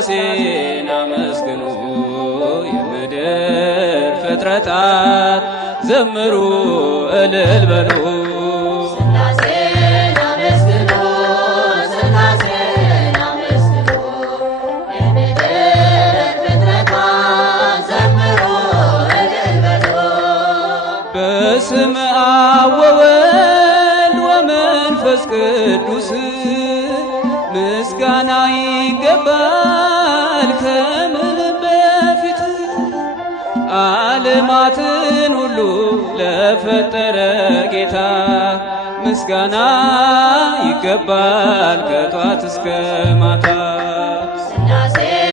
ሥላሴን አመስግኑ የምድር ፍጥረታት ዘምሩ እልል በሉ። ሥላሴን አመስግኑ ሥላሴን አመስግኑ የምድር ፍጥረታት ዘምሩ እልል በሉ። በስመ አብ ወወልድ ወመንፈስ ቅዱስ ምስጋና ይገባል ከምንም በፊት ዓለማትን ሁሉ ለፈጠረ ጌታ ምስጋና ይገባል ከጧት እስከ ማታ።